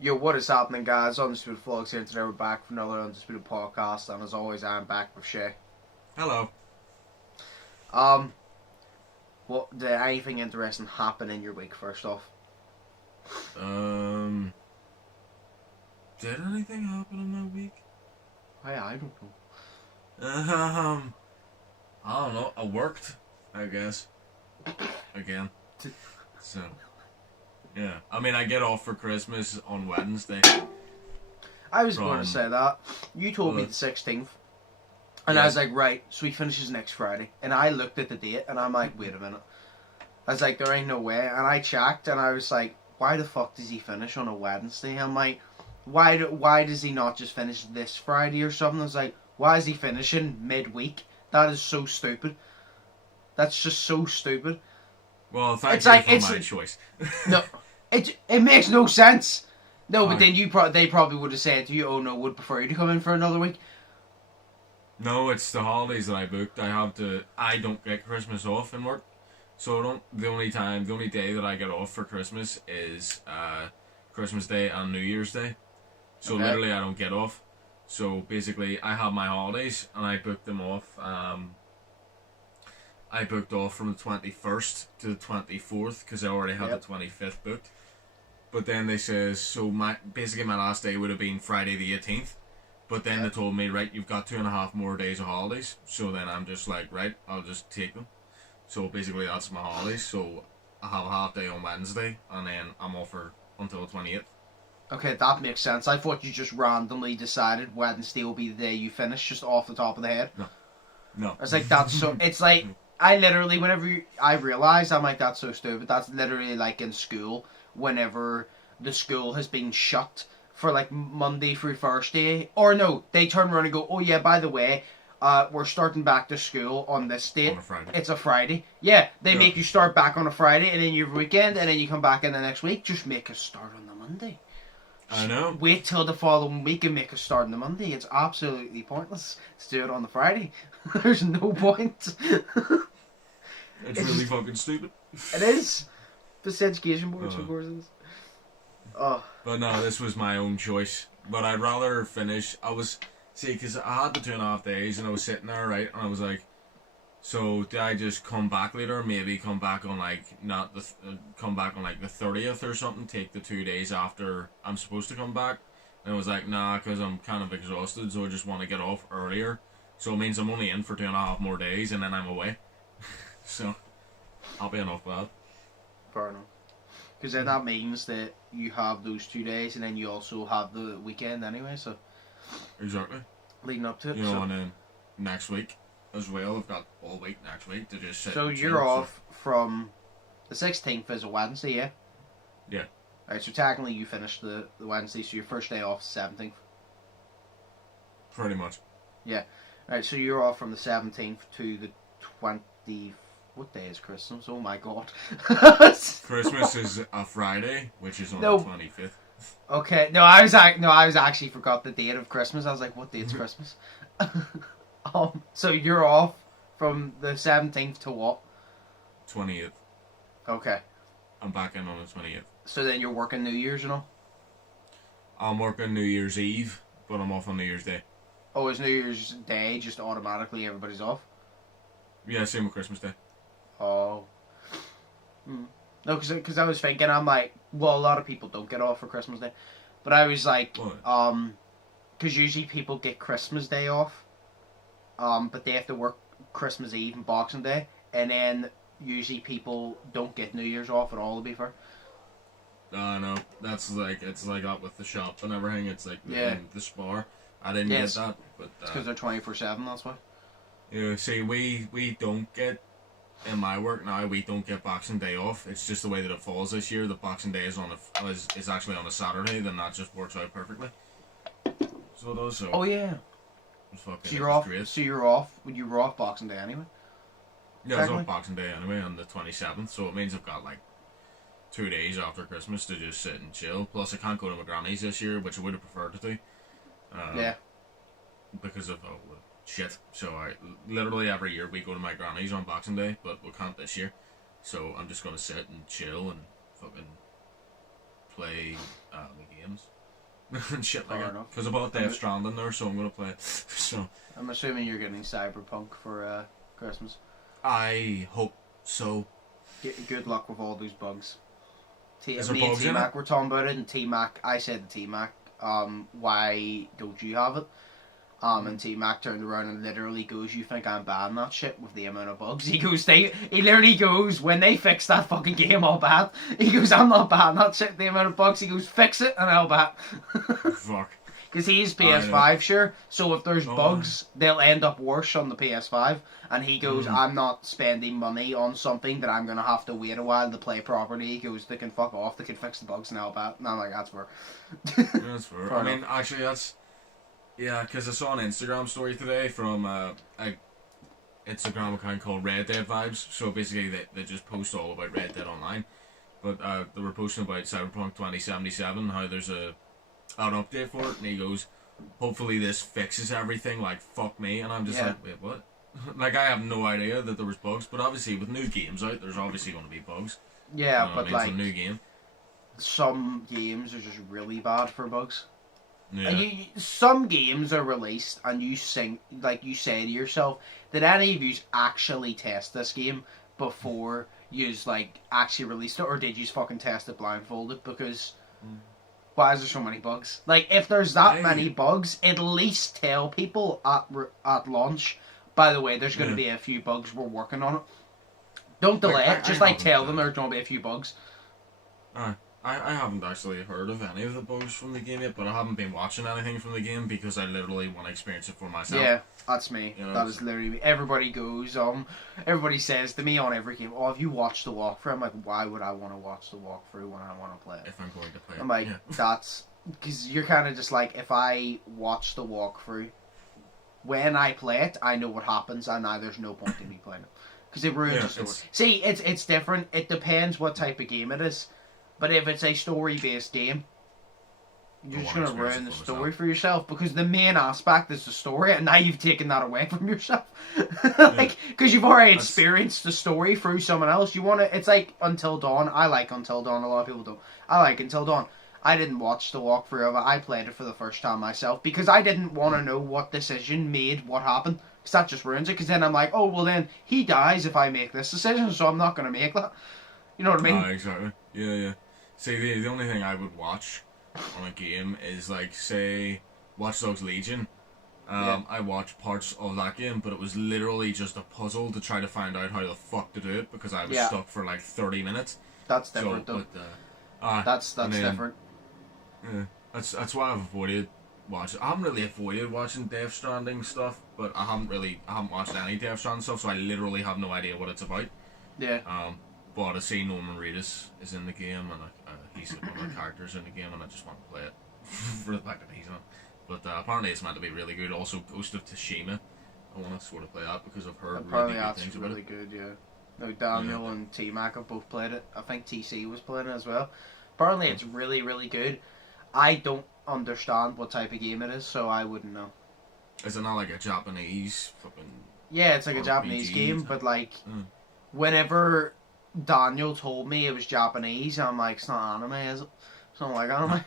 Yo, what is happening, guys? Undisputed Vlogs here today. We're back for another Undisputed podcast, and as always, I'm back with Shay. Hello. What did anything interesting happen in your week? First off, Did anything happen in my week? I don't know. I don't know. I worked, I guess. Again. So, yeah. I mean, I get off for Christmas on Wednesday. I was going to say that. You told me the 16th, and I was like, right, so he finishes next Friday. And I looked at the date, and I'm like, wait a minute. I was like, there ain't no way. And I checked, and I was like, why the fuck does he finish on a Wednesday? I'm like, why does he not just finish this Friday or something? I was like, why is he finishing midweek? That is so stupid. That's just so stupid. Well, thank you for my choice. No, it makes no sense. No, but then they probably would have said to you, oh no, would prefer you to come in for another week. No, it's the holidays that I booked. I don't get Christmas off in work. So the only day that I get off for Christmas is Christmas Day and New Year's Day. So literally I don't get off. So basically I have my holidays and I booked them off. I booked off from the 21st to the 24th because I already had the 25th booked. But then they says, so my last day would have been Friday the 18th. But then they told me, right, you've got 2.5 more days of holidays. So then I'm just like, right, I'll just take them. So basically that's my holidays. So I have a half day on Wednesday and then I'm off until the 28th. Okay, that makes sense. I thought you just randomly decided Wednesday will be the day you finish, just off the top of the head. No. I was like, that's so... It's like, I literally, I realised, I'm like, that's so stupid. That's literally like in school, whenever the school has been shut for like Monday through Thursday. Or no, they turn around and go, oh yeah, by the way, we're starting back to school on this date. On a Friday. It's a Friday. Yeah, they make you start back on a Friday, and then you have a weekend, and then you come back in the next week. Just make us start on the Monday. I know. Wait till the following week and make us start on the Monday. It's absolutely pointless to do it on the Friday. There's no point. It's really fucking stupid. It is. This education boards, of course, it is. Oh. But no, this was my own choice. But I'd rather finish. Because I had the 2.5 days and I was sitting there, right? And I was like, so did I just come back later? Maybe come back on come back on like the 30th or something. Take the 2 days after I'm supposed to come back. And I was like, nah, because I'm kind of exhausted, so I just want to get off earlier. So it means I'm only in for 2.5 more days, and then I'm away. So I'll be enough with that. Fair enough. Because then that means that you have those 2 days, and then you also have the weekend anyway. So exactly. Leading up to it. And then next week as well, I've got all week next week to just sit. So you're off from the 16th is a Wednesday, yeah? Yeah. Alright, so technically you finished the Wednesday, so your first day off is 17th. Pretty much. Yeah. Alright, so you're off from the 17th to the 20th. What day is Christmas? Oh my god. Christmas is a Friday, which is on the 25th. Okay, I was actually forgot the date of Christmas. I was like, what date's Christmas? So you're off from the 17th to what? 20th. Okay. I'm back in on the 20th. So then you're working New Year's, you know? I'm working New Year's Eve, but I'm off on New Year's Day. Oh, is New Year's Day just automatically everybody's off? Yeah, same with Christmas Day. Oh. No, because I was thinking, I'm like, well, a lot of people don't get off for Christmas Day. But I was like, because usually people get Christmas Day off, but they have to work Christmas Eve and Boxing Day, and then usually people don't get New Year's off at all, to be fair. No, it's like that with the shop and everything. It's like the spar. I didn't get that, but it's because they're 24/7. That's why. Yeah, see, we don't get. In my work now, we don't get Boxing Day off. It's just the way that it falls this year. The Boxing Day is is actually on a Saturday. Then that just works out perfectly. So it does. So. Oh yeah. So you're off. Great. So you're off. You were off Boxing Day anyway. Yeah, I was off Boxing Day anyway on the 27th. So it means I've got like 2 days after Christmas to just sit and chill. Plus, I can't go to my granny's this year, which I would have preferred to do. Yeah. Because of shit. So literally every year we go to my granny's on Boxing Day, but we can't this year. So I'm just gonna sit and chill and fucking play the games and shit like Fair that. enough. Because I bought Death Stranding there, so I'm gonna play it. So I'm assuming you're getting Cyberpunk for Christmas. I hope so. Good luck with all those bugs. Is there Me and bugs in T-Mac it? were talking about it, and T-Mac, I said to T-Mac, why don't you have it? And T-Mac turned around and literally goes, you think I'm banning that shit with the amount of bugs? He goes, he literally goes, when they fix that fucking game, I'll bat. He goes, I'm not banning that shit with the amount of bugs. He goes, fix it and I'll bat. Fuck. Because he's PS5, sure. So if there's bugs, they'll end up worse on the PS5. And he goes, I'm not spending money on something that I'm going to have to wait a while to play properly. He goes, they can fuck off. They can fix the bugs and I'll bat. And I'm like, that's fair. That's fair. I mean, actually, that's... Yeah, because I saw an Instagram story today from a Instagram account called Red Dead Vibes. So basically, they just post all about Red Dead Online. But they were posting about Cyberpunk 2077, how there's an update for it, and he goes, hopefully this fixes everything, like, fuck me. And I'm just like, wait, what? Like, I have no idea that there was bugs, but obviously with new games out, there's obviously going to be bugs. Yeah, you know but like, it's a new game. Some games are just really bad for bugs. Yeah. And some games are released, and you say to yourself, did any of you actually test this game before you like actually released it, or did you fucking test it blindfolded? Because why is there so many bugs? Like, if there's that many bugs, at least tell people at launch, by the way, there's going to be a few bugs, we're working on it. Don't delay it, just tell them there's going to be a few bugs. I haven't actually heard of any of the bugs from the game yet, but I haven't been watching anything from the game because I literally want to experience it for myself. Yeah, that's me. You know, that is literally me. Everybody goes, everybody says to me on every game, oh, have you watched the walkthrough? I'm like, why would I want to watch the walkthrough when I want to play it? If I'm going to play it. I'm like, that's, because you're kind of just like, if I watch the walkthrough, when I play it, I know what happens, and now there's no point in me playing it. Because it ruins the story. See, it's different. It depends what type of game it is. But if it's a story-based game, you're just going to ruin the story for yourself, because the main aspect is the story, and now you've taken that away from yourself. Because you've already experienced the story through someone else. You want to, it's like Until Dawn. I like Until Dawn. A lot of people don't. I like Until Dawn. I didn't watch the walkthrough of it. I played it for the first time myself, because I didn't want to know what decision made what happened. Because that just ruins it. Because then I'm like, oh, well then, he dies if I make this decision, so I'm not going to make that. You know what I mean? Exactly. Yeah. See, the only thing I would watch on a game is, like, say, Watch Dogs Legion. I watched parts of that game, but it was literally just a puzzle to try to find out how the fuck to do it, because I was stuck for, like, 30 minutes. That's different, though. That's different. Yeah, that's why I've avoided watching. I haven't really avoided watching Death Stranding stuff, but I haven't watched any Death Stranding stuff, so I literally have no idea what it's about. Yeah. But I see Norman Reedus is in the game, and he's one of the characters in the game, and I just want to play it for the fact that he's in it. But apparently it's meant to be really good. Also, Ghost of Tsushima, I want to sort of play that because I've heard really good things about it. Apparently that's really good, yeah. No, Daniel and T-Mac have both played it. I think TC was playing it as well. Apparently it's really, really good. I don't understand what type of game it is, so I wouldn't know. Is it not like a Japanese fucking... Yeah, it's like a Japanese game, but like, whenever Daniel told me it was Japanese, I'm like, it's not anime, is it? It's not like anime.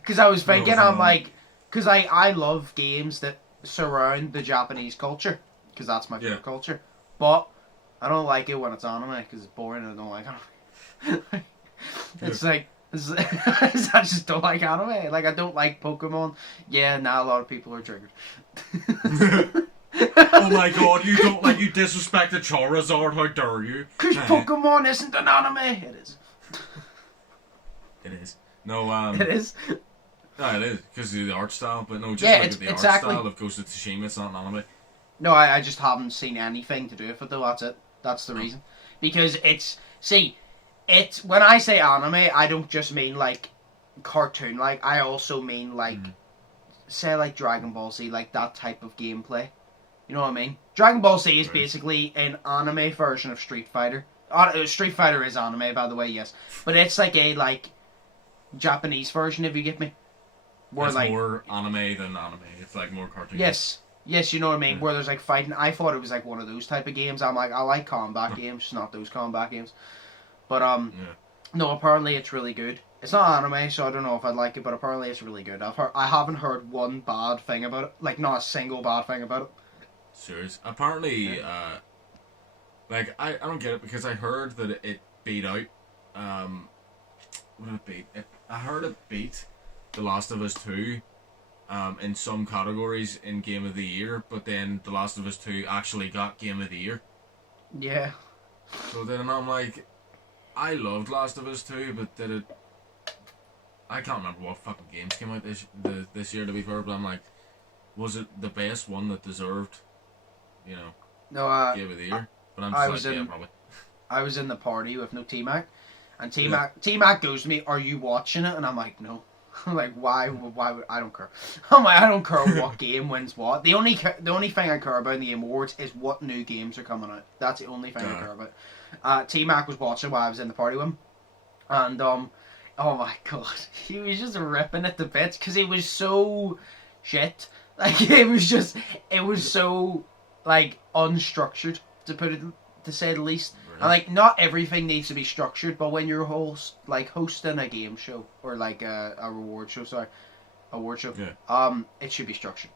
Because I was thinking, I'm like, because I love games that surround the Japanese culture, because that's my favorite culture. But I don't like it when it's anime, because it's boring and I don't like anime. It's like, I just don't like anime. Like, I don't like Pokemon. Yeah, now a lot of people are triggered. Oh my god, you disrespected Charizard, how dare you? Because Pokemon isn't an anime. It is. It is. No, It is? Yeah, it is, because of the art style, but no, just yeah, look at the art style of Ghost of Tsushima, it's not an anime. No, I just haven't seen anything to do with it, though, that's it. That's the reason. Because when I say anime, I don't just mean, like, cartoon-like, I also mean, like, say, like, Dragon Ball Z, like, that type of gameplay. You know what I mean? Dragon Ball Z is basically an anime version of Street Fighter. Street Fighter is anime, by the way, yes. But it's like a, like, Japanese version, if you get me. Where it's like, more anime than anime. It's like more cartoon. Yes, you know what I mean? Where there's like fighting. I thought it was like one of those type of games. I'm like, I like combat games, not those combat games. But, no, apparently it's really good. It's not anime, so I don't know if I'd like it, but apparently it's really good. I haven't heard one bad thing about it. Like, not a single bad thing about it. Serious. Apparently, like, I don't get it because I heard that it beat out, what did it beat? I heard it beat The Last of Us 2, in some categories in Game of the Year, but then The Last of Us 2 actually got Game of the Year. Yeah. So then I'm like, I loved Last of Us 2, but did it... I can't remember what fucking games came out this year, to be fair, but I'm like, was it the best one that deserved, you know, Game of the Year? But I'm just yeah, probably. I was in the party with no T-Mac, and T-Mac goes to me, "Are you watching it?" And I'm like, "No." I'm like, why would I don't care. I'm like, I don't care what game wins what. The only thing I care about in the Game Awards is what new games are coming out. That's the only thing I care about. T-Mac was watching while I was in the party with him, and oh my god, he was just ripping it to bits because it was so shit. Like it was so like unstructured, to say the least. Really? And like not everything needs to be structured, but when you're hosting a game show or like a award show, yeah. It should be structured.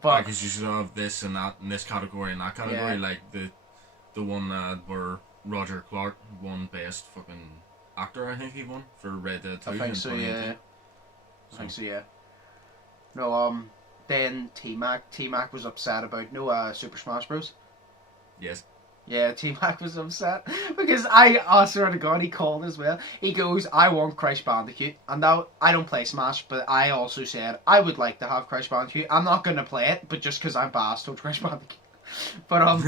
But because you should have this and that in this category and that category, yeah. Like the one where Roger Clark won best fucking actor, I think he won for Red Dead 2. I think so, yeah. I think so, yeah. No, then T-Mac was upset about Super Smash Bros. Yes. Yeah, T-Mac was upset because I swear to God, he called as well. He goes, "I want Crash Bandicoot," and now I don't play Smash, but I also said I would like to have Crash Bandicoot. I'm not gonna play it, but just because I'm biased towards Crash Bandicoot. But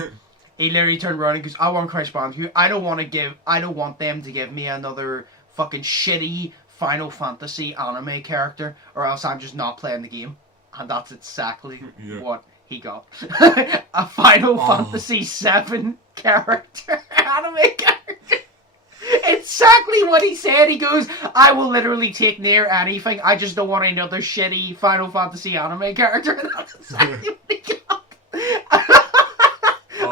he literally turned around and goes, "I want Crash Bandicoot. I don't want them to give me another fucking shitty Final Fantasy anime character, or else I'm just not playing the game." And that's exactly what he got. A Final Fantasy 7 character, anime character. Exactly what he said. He goes, "I will literally take near anything. I just don't want another shitty Final Fantasy anime character." And that's exactly what he got.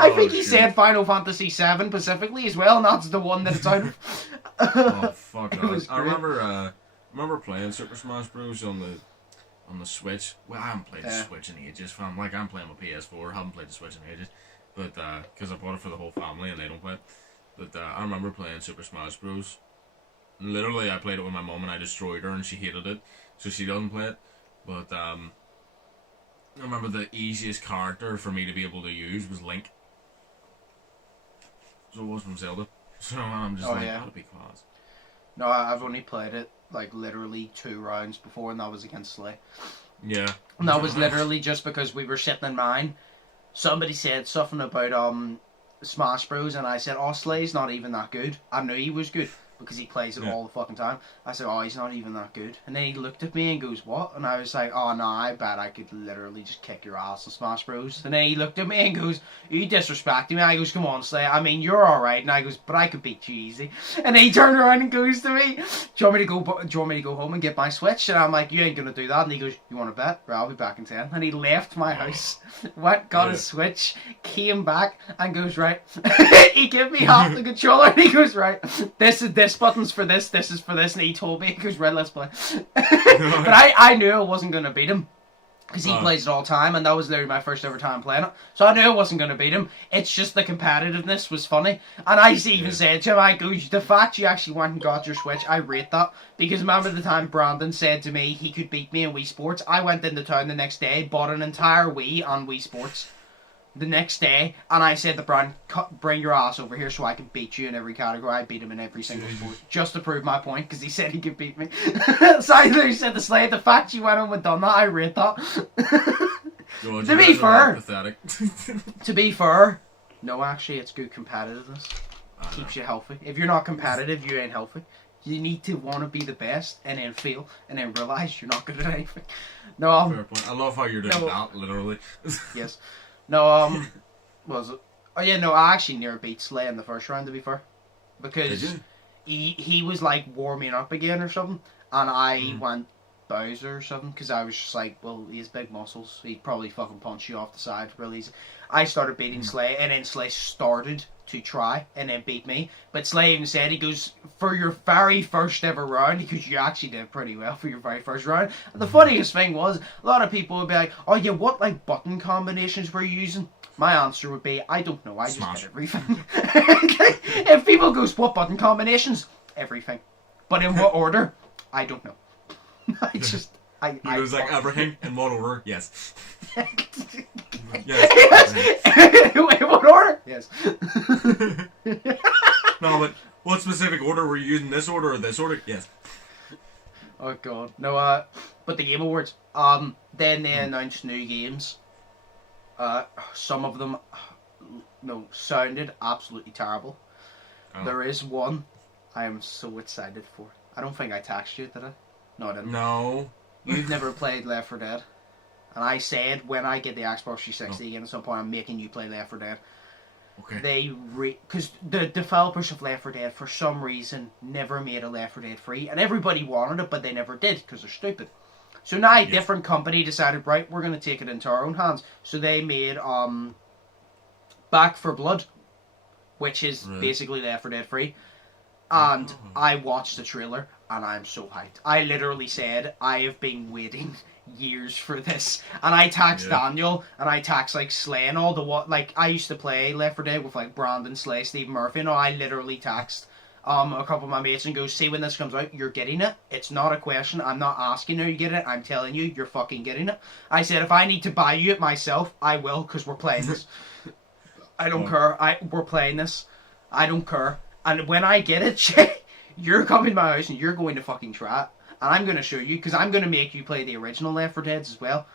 I think he said Final Fantasy 7 specifically as well, and that's the one that it's out of. Oh fuck! I remember playing Super Smash Bros. on the Switch. Well, I haven't played the Switch in ages, fam. Like, I'm playing my PS4, haven't played the Switch in ages. But, because I bought it for the whole family and they don't play it. But, I remember playing Super Smash Bros. Literally, I played it with my mum and I destroyed her and she hated it. So she doesn't play it. But, I remember the easiest character for me to be able to use was Link. So it was from Zelda. So I'm just that'd be class. No, I've only played it like literally 2 rounds before, and that was against Slay. Yeah. And that was literally just because we were sitting in mine. Somebody said something about Smash Bros, and I said, "Oh, Slay's not even that good." I knew he was good because he plays it all the fucking time. I said, "Oh, he's not even that good." And then he looked at me and goes, "What?" And I was like, "Oh no, I bet I could literally just kick your ass in Smash Bros." And then he looked at me and goes, "Are you disrespecting me?" I goes, "Come on, Slay. I mean, you're alright." And I goes, "But I could beat you easy." And then he turned around and goes to me, "Do you want me to go home and get my Switch?" And I'm like, "You ain't gonna do that." And he goes, "You want to bet? Right, I'll be back in 10. And he left my house, got his Switch, came back, and goes, "Right." He gave me half the controller, and he goes, "Right, this button's for this is for this," and he told me, he goes, "Red, let's play." But I knew I wasn't going to beat him because he plays it all the time, and that was literally my first ever time playing it, so I knew I wasn't going to beat him. It's just the competitiveness was funny, and I even said to him, I go, "The fact you actually went and got your Switch, I rate that," because remember the time Brandon said to me he could beat me in Wii Sports? I went into town the next day, bought an entire Wii on Wii Sports the next day, and I said to Brian, "Bring your ass over here so I can beat you in every category." I beat him in every single sport, just to prove my point, because he said he could beat me. So I literally said to Slade, the fact you went home and done that, I rate that. To be fair, to be fair, no, actually, it's good competitiveness. Keeps you healthy. If you're not competitive, you ain't healthy. You need to want to be the best, and then fail, and then realise you're not good at anything. No, fair point. I love how you're doing that, literally. Yes. No, was it? Oh yeah, no, I actually near beat Slay in the first round, to be fair. Because he was like warming up again or something, and I went Bowser or something, because I was just like, well, he has big muscles, he'd probably fucking punch you off the side real easy. I started beating Slay, and then Slay started to try, and then beat me. But Slay even said, he goes, for your very first ever round, because you actually did pretty well for your very first round. And the funniest thing was, a lot of people would be like, oh yeah, what like button combinations were you using? My answer would be, I don't know, I just did everything. If people goes, what button combinations? Everything. But in what order? I don't know. He was like, everything in what order? Yes. Yes. In what order? Yes. No, but what specific order were you using? This order or this order? Yes. Oh god. No, but the Game Awards. Then they announced new games. Some of them sounded absolutely terrible. Oh. There is one I am so excited for. I don't think I taxed you, did I? No, I didn't. No. You've never played Left 4 Dead. And I said when I get the Xbox 360 again at some point, I'm making you play Left 4 Dead. Okay. Because the developers of Left 4 Dead, for some reason, never made a Left 4 Dead free. And everybody wanted it, but they never did, because they're stupid. So now a different company decided, right, we're going to take it into our own hands. So they made Back 4 Blood, which is basically Left 4 Dead free. And I watched the trailer, and I'm so hyped. I literally said, I have been waiting years for this. And I taxed Daniel, and I taxed like Slay and all the what. Like, I used to play Left 4 Dead with like Brandon, Slay, Steve Murphy. No, I literally taxed a couple of my mates and go, see when this comes out, you're getting it. It's not a question. I'm not asking are you getting it. I'm telling you, you're fucking getting it. I said, if I need to buy you it myself, I will, because we're playing this. I don't care. We're playing this. I don't care. And when I get it, you're coming to my house and you're going to fucking try it. And I'm going to show you, because I'm going to make you play the original Left 4 Dead as well.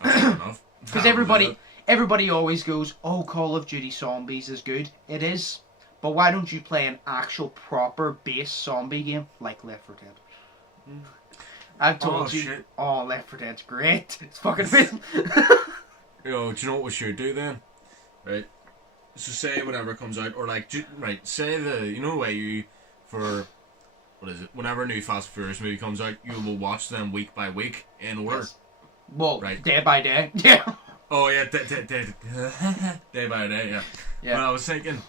Because everybody always goes, oh, Call of Duty Zombies is good. It is. But why don't you play an actual proper base zombie game like Left 4 Dead? I've told you. Shit. Oh, Left 4 Dead's great. It's fucking amazing. Yo, do you know what we should do then? Right? So say whatever comes out, or like, say you know the way you, for, what is it, whenever a new Fast and Furious movie comes out, you will watch them week by week in order. Yes. Well, right. Day by day. Yeah. Oh yeah, day by day, yeah. But I was thinking,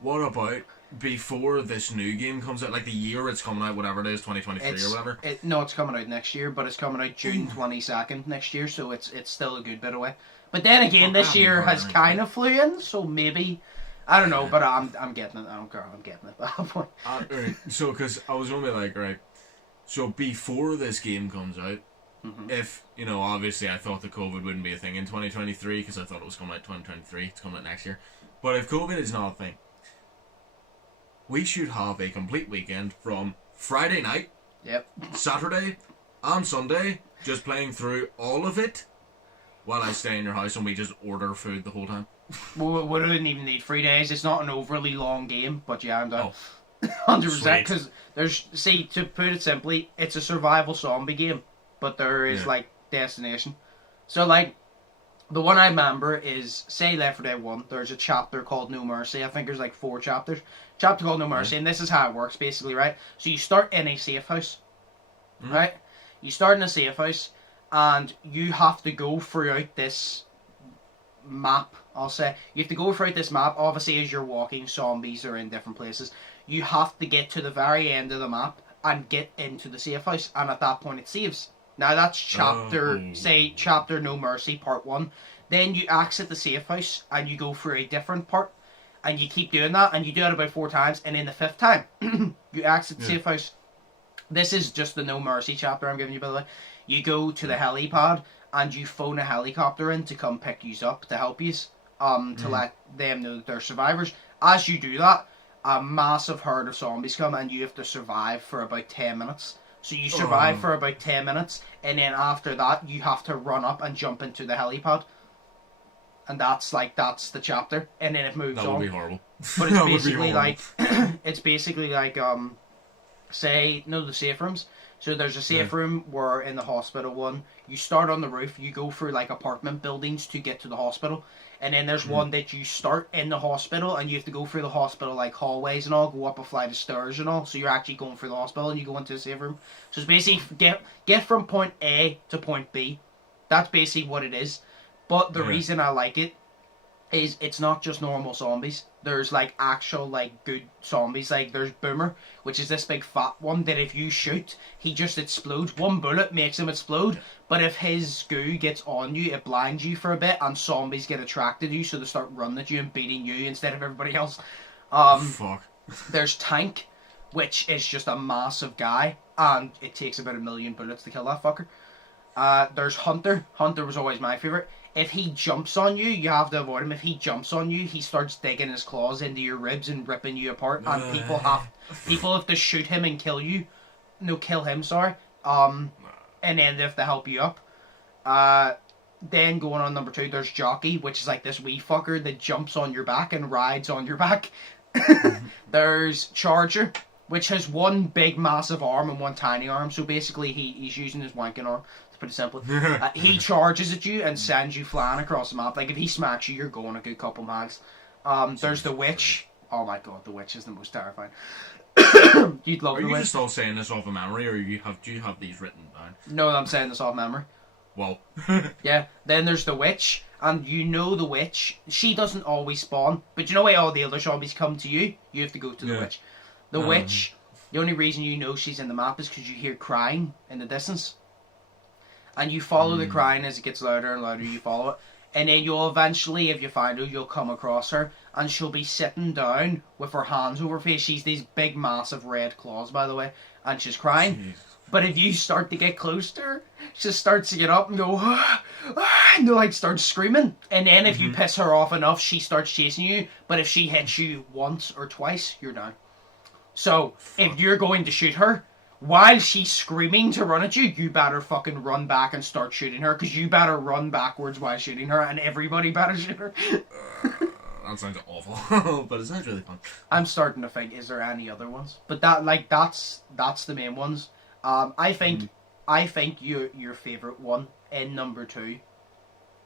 what about before this new game comes out, like the year it's coming out, whatever it is, 2023 or whatever? No, it's coming out next year, but it's coming out June 22nd next year, so it's still a good bit away. But then again, this year has kind of flew in, so maybe, I don't know, but I'm getting it. I don't care. I'm getting it at that point. Right. So, because I was only like, right, so before this game comes out, if, you know, obviously I thought the COVID wouldn't be a thing in 2023, because I thought it was coming out 2023, it's coming out next year. But if COVID is not a thing, we should have a complete weekend from Friday night, Saturday, and Sunday, just playing through all of it, while I stay in your house and we just order food the whole time. We wouldn't even need 3 days. It's not an overly long game, but yeah, I'm down. 100%, because to put it simply, it's a survival zombie game, but there is, like, destination. So, like, the one I remember is, say Left 4 Dead 1, there's a chapter called No Mercy. I think there's, like, 4 chapters. Chapter called No Mercy, and this is how it works, basically, right? So you start in a safe house, right? You start in a safe house, and you have to go throughout this map, I'll say. You have to go throughout this map. Obviously, as you're walking, zombies are in different places. You have to get to the very end of the map and get into the safe house, and at that point it saves. Now that's chapter No Mercy, part 1. Then you exit the safe house, and you go through a different part, and you keep doing that, and you do it about 4 times, and in the 5th time, you exit the safe house. This is just the No Mercy chapter I'm giving you, by the way. You go to the helipad, and you phone a helicopter in to come pick you up, to help you, to let them know that they're survivors. As you do that, a massive herd of zombies come, and you have to survive for about 10 minutes. So you survive for about 10 minutes, and then after that, you have to run up and jump into the helipad. And that's the chapter, and then it moves on. That would be horrible. But it's basically like, say, no, the safe rooms. So there's a safe room where in the hospital one, you start on the roof, you go through like apartment buildings to get to the hospital. And then there's one that you start in the hospital and you have to go through the hospital like hallways and all, go up a flight of stairs and all. So you're actually going through the hospital and you go into the safe room. So it's basically get from point A to point B. That's basically what it is. But the reason I like it is it's not just normal zombies. There's like actual like good zombies. Like there's Boomer, which is this big fat one that if you shoot, he just explodes. One bullet makes him explode. But if his goo gets on you, it blinds you for a bit, and zombies get attracted to you, so they start running at you and beating you instead of everybody else. Fuck. There's Tank, which is just a massive guy, and it takes about 1,000,000 bullets to kill that fucker. There's Hunter. Hunter was always my favourite. If he jumps on you, you have to avoid him. If he jumps on you, he starts digging his claws into your ribs and ripping you apart. And people have to shoot him and kill you. No, kill him, sorry. And then they have to help you up. Then going on number 2, there's Jockey, which is like this wee fucker that jumps on your back and rides on your back. There's Charger, which has one big massive arm and one tiny arm. So basically he's using his wanking arm. Pretty simple. He charges at you and sends you flying across the map. Like if he smacks you, you're going a good couple miles. There's the Witch. Oh my god, the Witch is the most terrifying. You'd love the Witch. Are you just all saying this off of memory, or do you have these written down? No, I'm saying this off memory. Well. Yeah. Then there's the Witch, and you know the Witch. She doesn't always spawn, but you know why all the other zombies come to you? You have to go to the Witch. The Witch. The only reason you know she's in the map is because you hear crying in the distance. And you follow the crying as it gets louder and louder, you follow it. And then you'll eventually, if you find her, you'll come across her. And she'll be sitting down with her hands over her face. She's these big, massive red claws, by the way. And she's crying. Jesus. But if you start to get close to her, she starts to get up and go, and like starts screaming. And then if you piss her off enough, she starts chasing you. But if she hits you once or twice, you're down. So, if you're going to shoot her, while she's screaming to run at you, you better fucking run back and start shooting her, because you better run backwards while shooting her, and everybody better shoot her. That sounds awful, but it sounds really fun. I'm starting to think, is there any other ones? But that's the main ones. I think your favourite one in number 2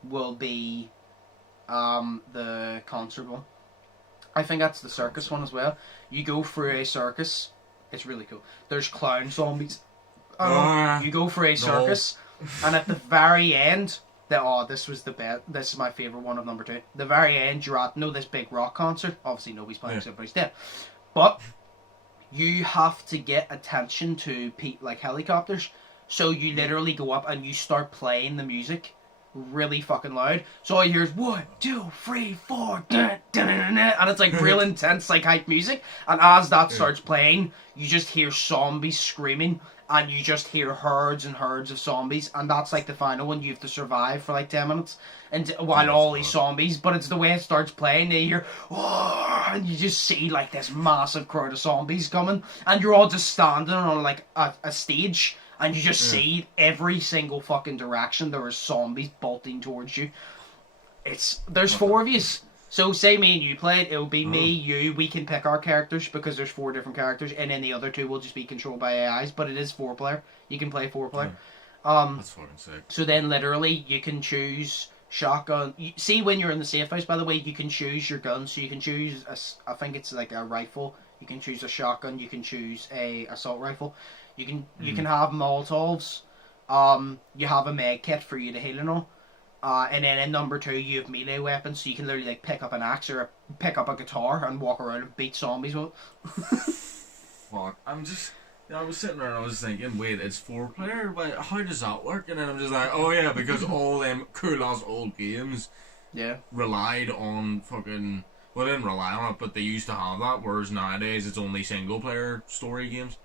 will be the concert one. I think that's the circus one as well. You go through a circus. It's really cool. There's clown zombies. You go for a circus, and at the very end, this was the best. This is my favourite one of number 2. The very end, you're at this big rock concert. Obviously, nobody's playing, everybody's dead. But you have to get attention to like helicopters. So you literally go up and you start playing the music really fucking loud. So all you hear is 1, 2, 3, 4, and it's like real intense, like hype music. And as that starts playing, you just hear zombies screaming, and you just hear herds and herds of zombies. And that's like the final one. You have to survive for like 10 minutes, and while all these zombies. But it's the way it starts playing. They hear, and you just see like this massive crowd of zombies coming, and you're all just standing on like a stage. And you just see every single fucking direction there are zombies bolting towards you. There's 4 of you. So say me and you play it, it'll be me, you, we can pick our characters because there's 4 different characters, and then the other 2 will just be controlled by AIs, but it is 4-player. You can play 4-player. That's fucking sick. So then literally you can choose shotgun. See, when you're in the safe house, by the way, you can choose your gun. So you can choose, I think it's like a rifle. You can choose a shotgun. You can choose a assault rifle. You can have Molotovs. You have a med kit for you to heal and all. And then in number 2, you have melee weapons, so you can literally like pick up an axe or pick up a guitar and walk around and beat zombies with it. Fuck, I was sitting there and I was thinking, wait, it's 4-player? Wait, how does that work? And then I'm just like, oh yeah, because all them cool-ass old games relied on fucking... Well, they didn't rely on it, but they used to have that, whereas nowadays it's only single-player story games.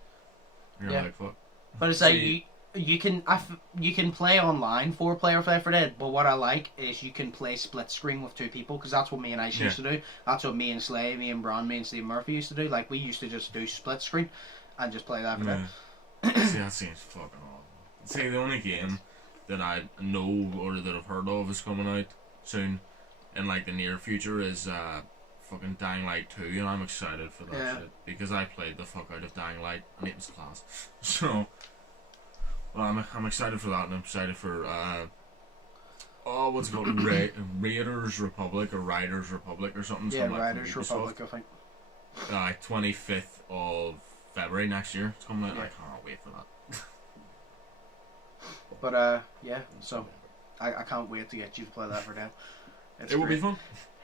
You're like, fuck. But it's like, you can play online 4-player Left 4 Dead, but what I like is you can play split screen with 2 people, because that's what me and Ice used to do. That's what me and Slay, me and Bron, me and Steve Murphy used to do. Like, we used to just do split screen and just play Left 4 Dead. See, that seems fucking awful. See, the only game that I know or that I've heard of is coming out soon in like the near future is fucking Dying Light 2, and I'm excited for that Yeah. shit because I played the fuck out of Dying Light and it was class. So, well, I'm excited for that, and I'm excited for what's it called, Raiders Republic or Riders Republic or something. Yeah, Riders Republic, I think. 25th of February next year. It's coming out. Yeah. I can't wait for that. But yeah, so I can't wait to get you to play Left 4 Dead. It will be fun.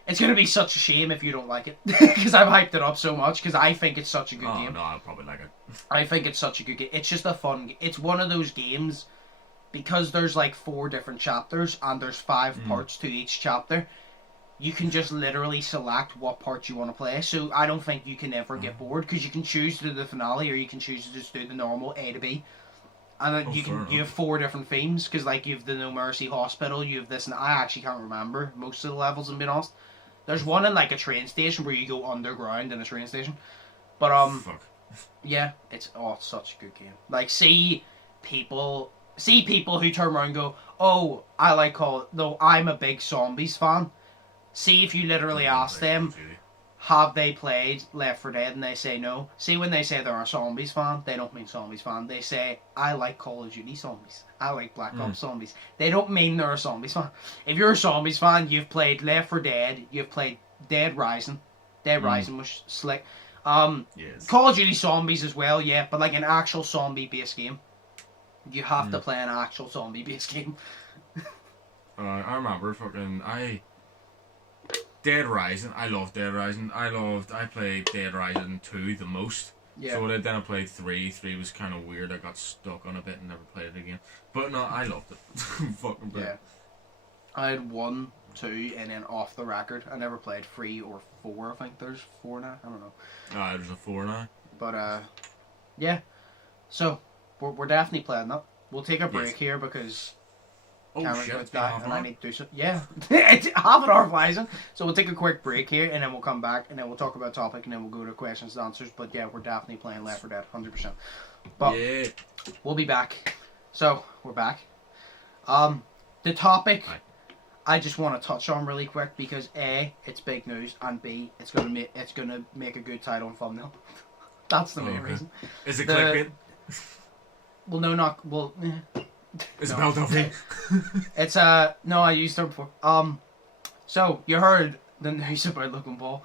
It's going to be such a shame if you don't like it, because I've hyped it up so much, because I think it's such a good game. No, I'll probably like it. I think it's such a good game. It's just a fun. It's one of those games, because there's like 4 different chapters and there's 5 parts to each chapter. You can just literally select what part you want to play. So I don't think you can ever get bored, because you can choose to do the finale, or you can choose to just do the normal A to B. And then you have 4 different themes, because like you have the No Mercy Hospital, you have this, and I actually can't remember most of the levels, I'm being honest. There's one in like a train station where you go underground in a train station. But Fuck. yeah, it's such a good game. Like see people who turn around and go, "Oh, I like Call." Though I'm a big Zombies fan. See if you literally ask them, have they played Left 4 Dead, and they say no. See, when they say they're a Zombies fan, they don't mean Zombies fan. They say, I like Call of Duty Zombies. I like Black Ops Zombies. They don't mean they're a Zombies fan. If you're a Zombies fan, you've played Left 4 Dead, you've played Dead Rising. Dead Rising was slick. Yes. Call of Duty Zombies as well, yeah, but like an actual zombie-based game. You have to play an actual zombie-based game. I remember Dead Rising. I love Dead Rising. I played Dead Rising 2 the most. Yeah. So then I played 3. 3 was kind of weird. I got stuck on a bit and never played it again. But no, I loved it. Fucking brilliant. Yeah. I had 1, 2, and then off the record, I never played 3 or 4. I think there's 4 now. I don't know. There's a 4 now. But yeah. So we're definitely playing that. We'll take a break here because Cameron's going to die, and I need to do so. Yeah, half an hour flies in. So we'll take a quick break here, and then we'll come back, and then we'll talk about a topic, and then we'll go to questions and answers. But yeah, we're definitely playing Left 4 Dead, 100%. But yeah, we'll be back. So we're back. The topic I just want to touch on really quick because A, it's big news, and B, it's gonna make a good title and thumbnail. That's the main reason. Is it clickbait? Well, no, not well. Is it Bell Duffy? It's no, I used her before. So you heard the news about Logan Paul?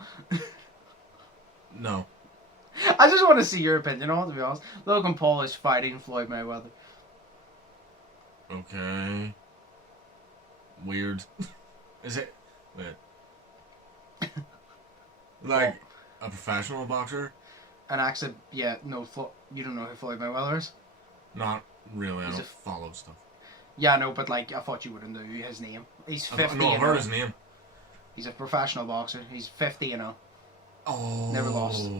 No. I just want to see your opinion on it, to be honest. Logan Paul is fighting Floyd Mayweather. Okay. Weird. Is it? Wait. Like a professional boxer? An accident? Yeah, no. You don't know who Floyd Mayweather is? Not really. I don't follow stuff. Yeah, no, but like I thought you would know his name. He's 50. No, I've heard his name. He's a professional boxer. He's 50, Oh. Never lost.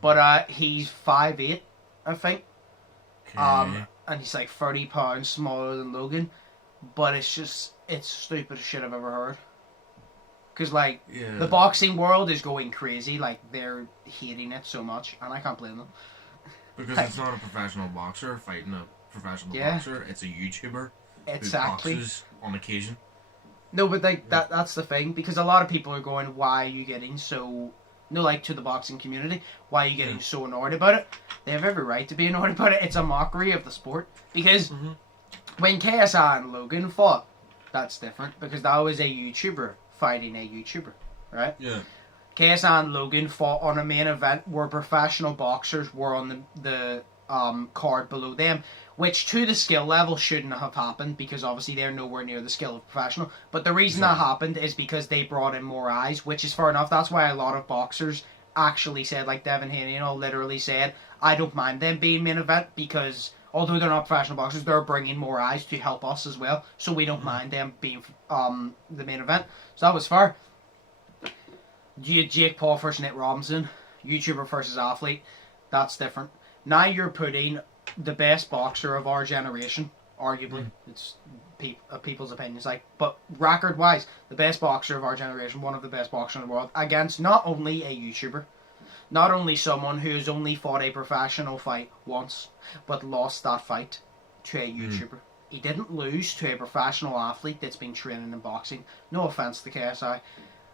But he's 5'8", I think. Okay. And he's like 30 pounds smaller than Logan. But it's stupid as shit I've ever heard. Because like the boxing world is going crazy. Like they're hating it so much, and I can't blame them. Because it's not a professional boxer fighting a professional boxer. It's a YouTuber exactly. who boxes on occasion. No, but like that's the thing. Because a lot of people are going, why are you getting so... No, like to the boxing community, why are you getting so annoyed about it? They have every right to be annoyed about it. It's a mockery of the sport. Because when KSI and Logan fought, that's different. Because that was a YouTuber fighting a YouTuber, right? Yeah. KSI and Logan fought on a main event where professional boxers were on the card below them, which to the skill level shouldn't have happened because obviously they're nowhere near the skill of professional. But the reason that happened is because they brought in more eyes, which is fair enough. That's why a lot of boxers actually said, like Devin Haney, literally said, I don't mind them being main event because although they're not professional boxers, they're bringing more eyes to help us as well. So we don't mind them being the main event. So that was fair. You had Jake Paul versus Nate Robinson, YouTuber versus athlete. That's different. Now you're putting the best boxer of our generation, arguably. It's people's opinions, but record-wise, the best boxer of our generation, one of the best boxers in the world, against not only a YouTuber, not only someone who has only fought a professional fight once, but lost that fight to a YouTuber. He didn't lose to a professional athlete that's been training in boxing. No offense to KSI.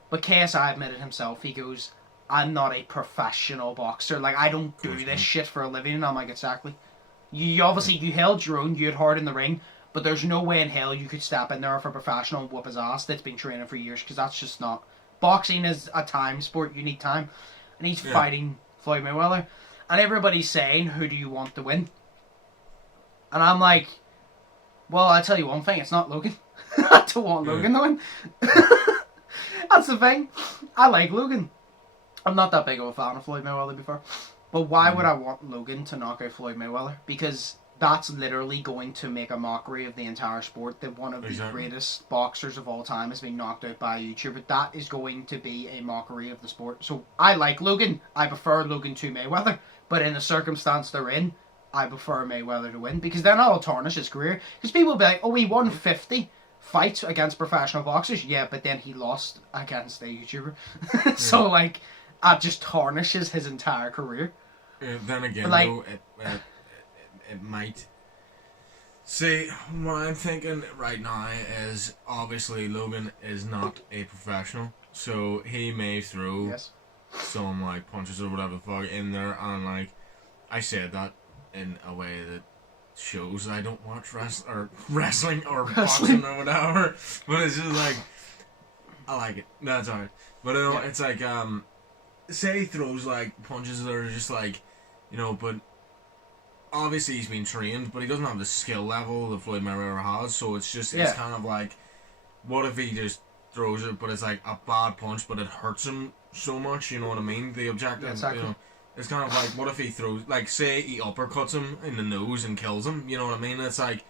But KSI admitted himself, he goes, I'm not a professional boxer. Like, I don't do this shit for a living. And I'm like, exactly. You obviously, you held your own, you had hard in the ring, but there's no way in hell you could step in there for a professional and whoop his ass that's been training for years, because that's just not... Boxing is a time sport, you need time. And he's fighting Floyd Mayweather. And everybody's saying, who do you want to win? And I'm like, well, I'll tell you one thing, it's not Logan. I don't want Logan to win. That's the thing. I like Logan. I'm not that big of a fan of Floyd Mayweather before. But why would I want Logan to knock out Floyd Mayweather? Because that's literally going to make a mockery of the entire sport, that one of the greatest boxers of all time has been knocked out by a YouTuber. That is going to be a mockery of the sport. So I like Logan. I prefer Logan to Mayweather. But in the circumstance they're in, I prefer Mayweather to win. Because then I'll tarnish his career. Because people will be like, oh, he won 50 fights against professional boxers. Yeah, but then he lost against a YouTuber. So, like, that just tarnishes his entire career. Then again, like, though, it might. See, what I'm thinking right now is, obviously, Logan is not a professional. So, he may throw some, like, punches or whatever the fuck in there. And, like, I said that in a way that shows I don't watch wrestling or boxing or whatever, but it's just like, I like it. That's alright. But it's like, say he throws like punches that are just like, you know, but obviously he's been trained, but he doesn't have the skill level that Floyd Mayweather has, so it's just, it's kind of like, what if he just throws it, but it's like a bad punch, but it hurts him so much, you know what I mean? The objective, you know. It's kind of like, what if he throws, like, say he uppercuts him in the nose and kills him, you know what I mean? It's like,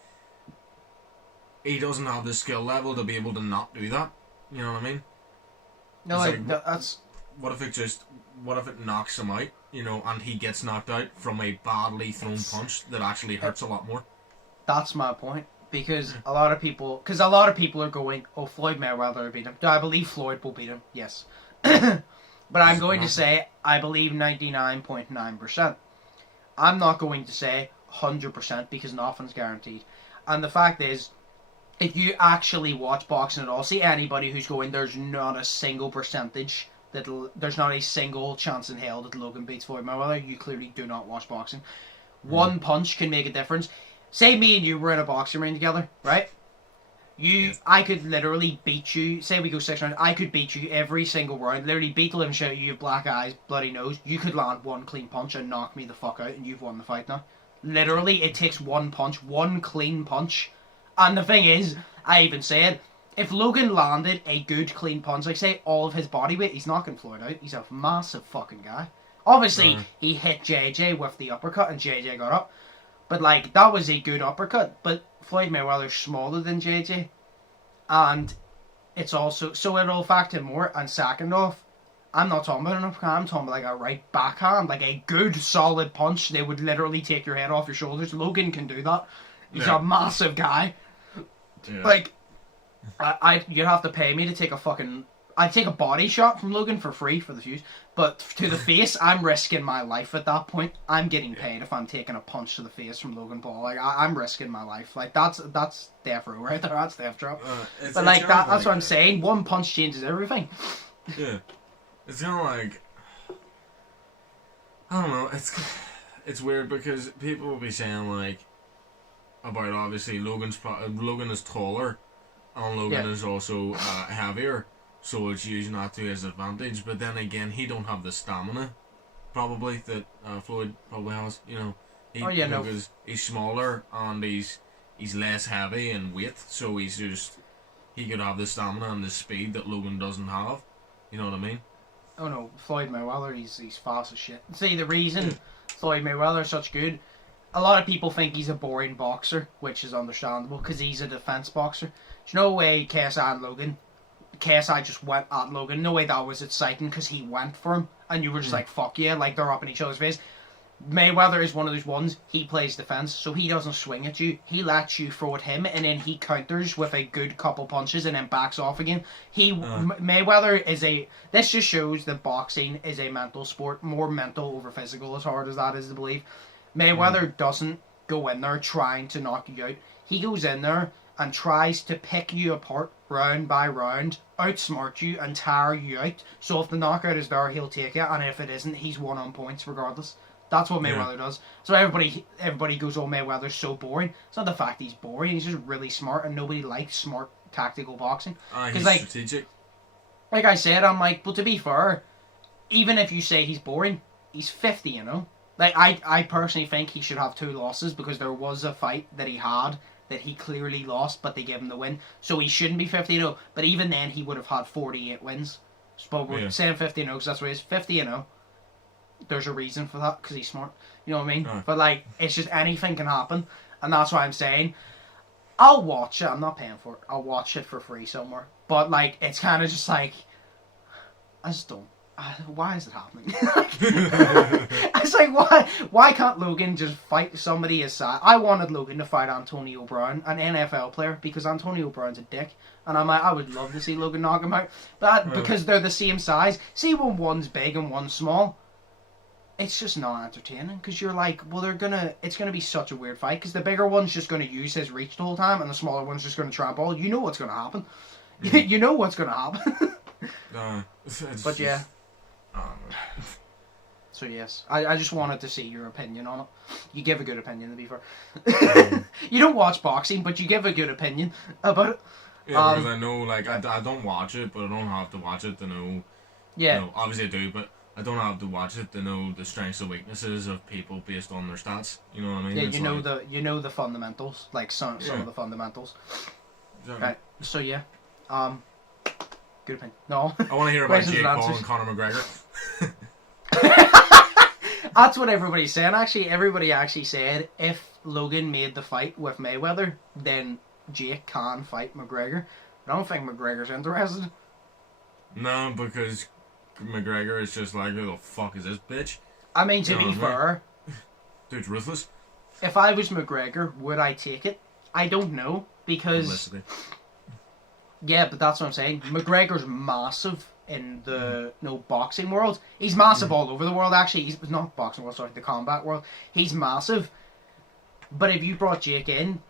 he doesn't have the skill level to be able to not do that, you know what I mean? No, like, that's... What if it knocks him out, you know, and he gets knocked out from a badly thrown punch that actually hurts a lot more? That's my point, because a lot of people are going, oh, Floyd Mayweather will beat him. Do I believe Floyd will beat him? Yes. But I'm going to say, I believe 99.9%. I'm not going to say 100% because nothing's guaranteed. And the fact is, if you actually watch boxing at all, see anybody who's going, there's not a single percentage, there's not a single chance in hell that Logan beats Floyd Mayweather, you clearly do not watch boxing. One punch can make a difference. Say me and you were in a boxing ring together, right? I could literally beat you. Say we go 6 rounds. I could beat you every single round. Literally beat the living shit out of you. You have black eyes, bloody nose. You could land one clean punch and knock me the fuck out, and you've won the fight now. Literally, it takes one punch, one clean punch. And the thing is, I even said, if Logan landed a good clean punch, like say all of his body weight, he's knocking Floyd out. He's a massive fucking guy. Obviously, he hit JJ with the uppercut, and JJ got up. But like, that was a good uppercut. But Floyd Mayweather's smaller than JJ. And it's also, so it'll affect him more. And second off, I'm not talking about an uppercut, I'm talking about like a right backhand, like a good solid punch. They would literally take your head off your shoulders. Logan can do that. He's a massive guy. Yeah. Like, you'd have to pay me to take a fucking... I'd take a body shot from Logan for free for the views, but to the face, I'm risking my life at that point. I'm getting paid if I'm taking a punch to the face from Logan Paul. Like, I'm risking my life. Like, that's death row right there. That's death drop. But like, that's what I'm saying. One punch changes everything. Yeah. It's kind of like... I don't know. It's weird because people will be saying, like, about obviously Logan is taller, and Logan is also heavier. So it's using that to his advantage, but then again, he don't have the stamina, probably, that Floyd probably has, you know. Because he's smaller, and he's less heavy in weight, so he could have the stamina and the speed that Logan doesn't have, you know what I mean? Oh no, Floyd Mayweather, he's fast as shit. See, the reason Floyd Mayweather is such good, a lot of people think he's a boring boxer, which is understandable, because he's a defense boxer. There's no way KSI and Logan... KSI just went at Logan. No way that was exciting because he went for him and you were just like, fuck yeah, like they're up in each other's face. Mayweather is one of those ones, he plays defense, so he doesn't swing at you. He lets you throw at him and then he counters with a good couple punches and then backs off again. Mayweather is this just shows that boxing is a mental sport, more mental over physical, as hard as that is to believe. Mayweather doesn't go in there trying to knock you out. He goes in there and tries to pick you apart round by round, outsmart you and tire you out. So if the knockout is there, he'll take it, and if it isn't, he's won on points regardless. That's what Mayweather does. So everybody goes, oh, Mayweather's so boring. It's not the fact he's boring, he's just really smart, and nobody likes smart tactical boxing. He's strategic. Like I said, I'm like, but to be fair, even if you say he's boring, he's 50, you know? Like, I personally think he should have 2 losses, because there was a fight that he had that he clearly lost, but they gave him the win. So he shouldn't be 50-0, but even then he would have had 48 wins. But we're saying 50-0 because that's what it is. 50-0. There's a reason for that, because he's smart. You know what I mean? But, like, it's just anything can happen, and that's why I'm saying I'll watch it. I'm not paying for it. I'll watch it for free somewhere. But, like, it's kind of just like, I just don't. Why is it happening? It's like, why can't Logan just fight somebody his size? I wanted Logan to fight Antonio Brown, an NFL player, because Antonio Brown's a dick. And I'm like, I would love to see Logan knock him out. But because they're the same size. See when one's big and one's small? It's just not entertaining, because you're like, well, it's going to be such a weird fight, because the bigger one's just going to use his reach the whole time, and the smaller one's just going to try and ball. You know what's going to happen. You know what's going to happen. But yeah. So yes, I just wanted to see your opinion on it. You give a good opinion, to be fair. You don't watch boxing, but you give a good opinion about it. Yeah, because I know, like, I don't watch it, but I don't have to watch it to know. Yeah. You know, obviously I do, but I don't have to watch it to know the strengths and weaknesses of people based on their stats. You know what I mean? Yeah, you know the fundamentals, like some of the fundamentals. Exactly. Right. So yeah, good opinion. No. I want to hear about Jake Paul and Conor McGregor. That's what everybody's saying. Actually, everybody actually said if Logan made the fight with Mayweather, then Jake can fight McGregor. But I don't think McGregor's interested. No, because McGregor is just like, who the fuck is this bitch? I mean, to be fair, dude's ruthless. If I was McGregor, would I take it? I don't know, because publicity. Yeah, but that's what I'm saying. McGregor's massive in the boxing world. He's massive all over the world, actually. He's not boxing world, sorry, the combat world. He's massive. But if you brought Jake in,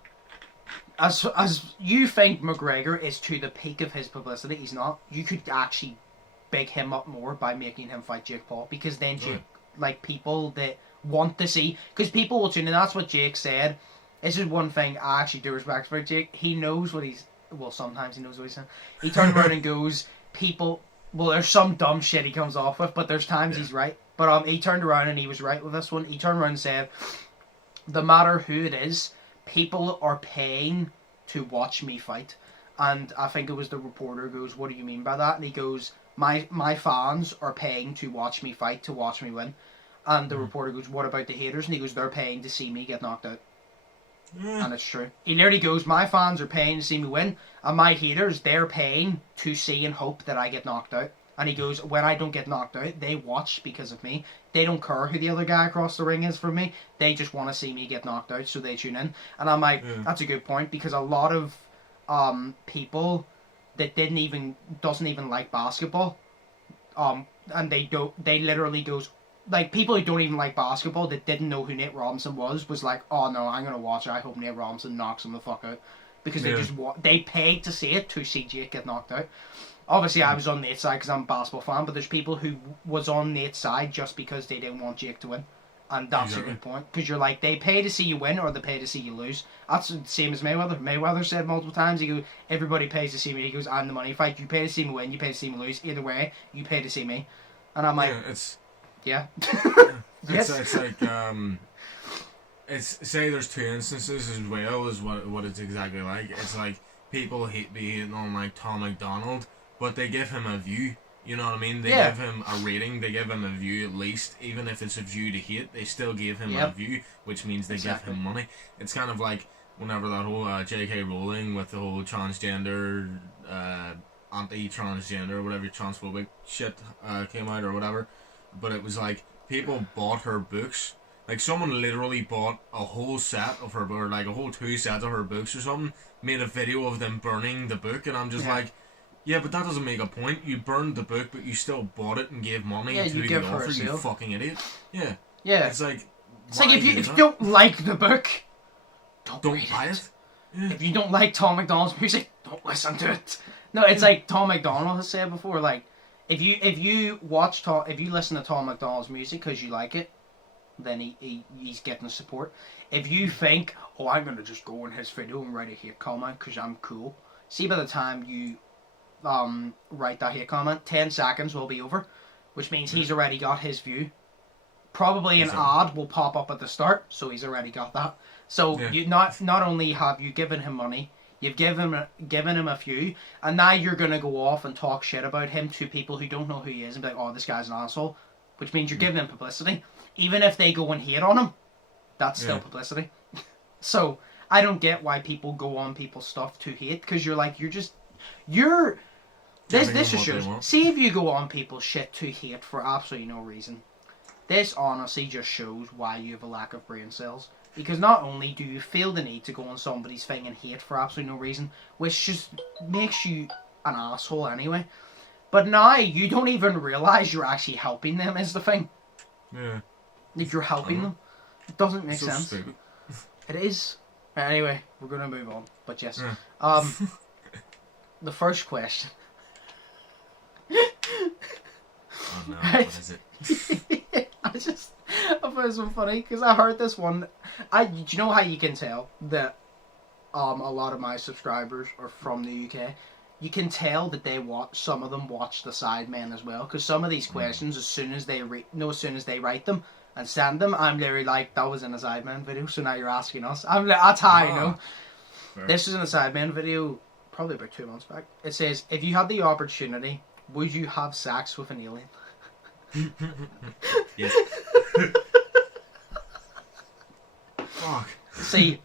as you think McGregor is to the peak of his publicity, he's not. You could actually big him up more by making him fight Jake Paul, because then Jake, like, people that want to see, because people will tune in. That's what Jake said. This is one thing I actually do respect for Jake. He knows what he's, well, sometimes he knows what he's saying. He turns around and goes, people, well, there's some dumb shit he comes off with, but there's times he's right. But he turned around and he was right with this one. He turned around and said, no matter who it is, people are paying to watch me fight. And I think it was the reporter goes, what do you mean by that? And he goes, my fans are paying to watch me fight, to watch me win. And the reporter goes, what about the haters? And he goes, they're paying to see me get knocked out. And it's true. He literally goes, my fans are paying to see me win, and my haters, they're paying to see and hope that I get knocked out. And he goes, when I don't get knocked out, they watch because of me. They don't care who the other guy across the ring is from me. They just want to see me get knocked out, so they tune in. And I'm like, that's a good point, because a lot of people that doesn't even like basketball, and they literally goes, like, people who don't even like basketball that didn't know who Nate Robinson was like, oh no, I'm gonna watch it. I hope Nate Robinson knocks him the fuck out, because they paid to see it, to see Jake get knocked out. Obviously, I was on Nate's side because I'm a basketball fan, but there's people who was on Nate's side just because they didn't want Jake to win, and that's a good point, because you're like, they pay to see you win or they pay to see you lose. That's the same as Mayweather. Mayweather said multiple times, he goes, everybody pays to see me. He goes, I'm the money fight. You pay to see me win, you pay to see me lose. Either way, you pay to see me. And I'm like, yeah. Yes. It's like, it's, say there's two instances as well as what it's exactly like. It's like, people be hating on, like, Tom McDonald, but they give him a view. You know what I mean? They give him a rating, they give him a view at least. Even if it's a view to hate, they still give him a view, which means they give him money. It's kind of like whenever that whole J.K. Rowling with the whole transgender, anti-transgender, whatever, transphobic shit came out or whatever. But it was like, people bought her books. Like, someone literally bought a whole set of her, or like a whole 2 sets of her books or something, made a video of them burning the book, and I'm just like, yeah, but that doesn't make a point. You burned the book, but you still bought it and gave money to the author, you fucking idiot. Yeah. Yeah. It's like, if you don't like the book, don't buy it. If you don't like Tom MacDonald's music, don't listen to it. No, it's like Tom MacDonald has said before. Like, if you listen to Tom MacDonald's music because you like it, then he's getting support. If you think, oh, I'm gonna just go in his video and write a hate comment because I'm cool. See, by the time you write that hate comment, 10 seconds will be over, which means he's already got his view. Probably an ad will pop up at the start, so he's already got that. So you not only have you given him money, you've given him a view, and now you're gonna go off and talk shit about him to people who don't know who he is and be like, oh, this guy's an asshole, which means you're giving him publicity. Even if they go and hate on him, that's still publicity. So I don't get why people go on people's stuff to hate, because you're like, this just shows. See, if you go on people's shit to hate for absolutely no reason, this honestly just shows why you have a lack of brain cells. Because not only do you feel the need to go on somebody's thing and hate for absolutely no reason, which just makes you an asshole anyway, but now you don't even realise you're actually helping them is the thing. Yeah. If you're helping them, it doesn't make sense. Stupid. It is. Anyway, we're gonna move on. But yes, the first question. Oh no! What is it? I thought it was so funny because I heard this one. Do you know how you can tell that a lot of my subscribers are from the UK? You can tell that some of them watch the Sidemen as well, because some of these questions, as soon as they write them and send them, I'm literally like, that was in a Sidemen video, so now you're asking us. That's how I know. Fair. This was in a Sidemen video probably about 2 months back. It says, if you had the opportunity, would you have sex with an alien? Yes. Fuck. See,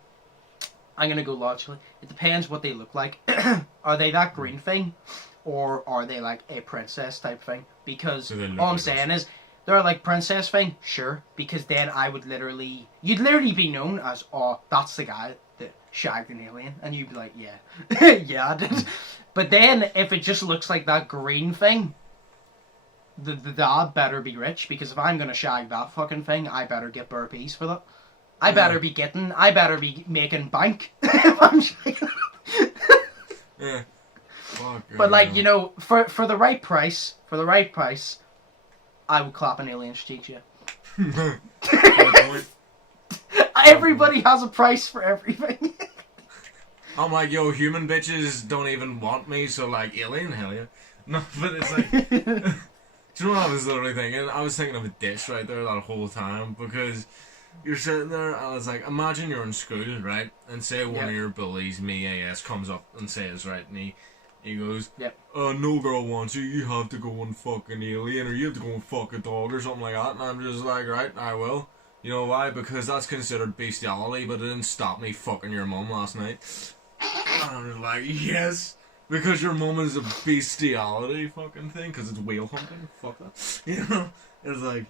I'm going to go logically. It depends what they look like. Are they that green thing? Or are they like a princess type thing? Because all I'm saying is, they're like princess thing, sure. Because then you'd literally be known as, oh, that's the guy that shagged an alien. And you'd be like, yeah. Yeah, I did. But then, if it just looks like that green thing, the dad better be rich. Because if I'm going to shag that fucking thing, I better get burpees for that. I better be making bank if I'm shagging it. Yeah. Fuck, but like, you know, for the right price, I would clap an alien's cheeks, yeah. Everybody has a price for everything. I'm like, yo, human bitches don't even want me, so like, alien, hell yeah. No, but it's like, do you know what I was literally thinking? I was thinking of a dish right there that whole time, because you're sitting there, I was like, imagine you're in school, right? And say one of your bullies, me AS, comes up and says, right, and he goes, no girl wants you, you have to go and fuck an alien, or you have to go and fuck a dog, or something like that. And I'm just like, right, I will. You know why? Because that's considered bestiality, but it didn't stop me fucking your mum last night. And I'm just like, yes, because your mum is a bestiality fucking thing, because it's whale hunting. Fuck that. You know? It's like,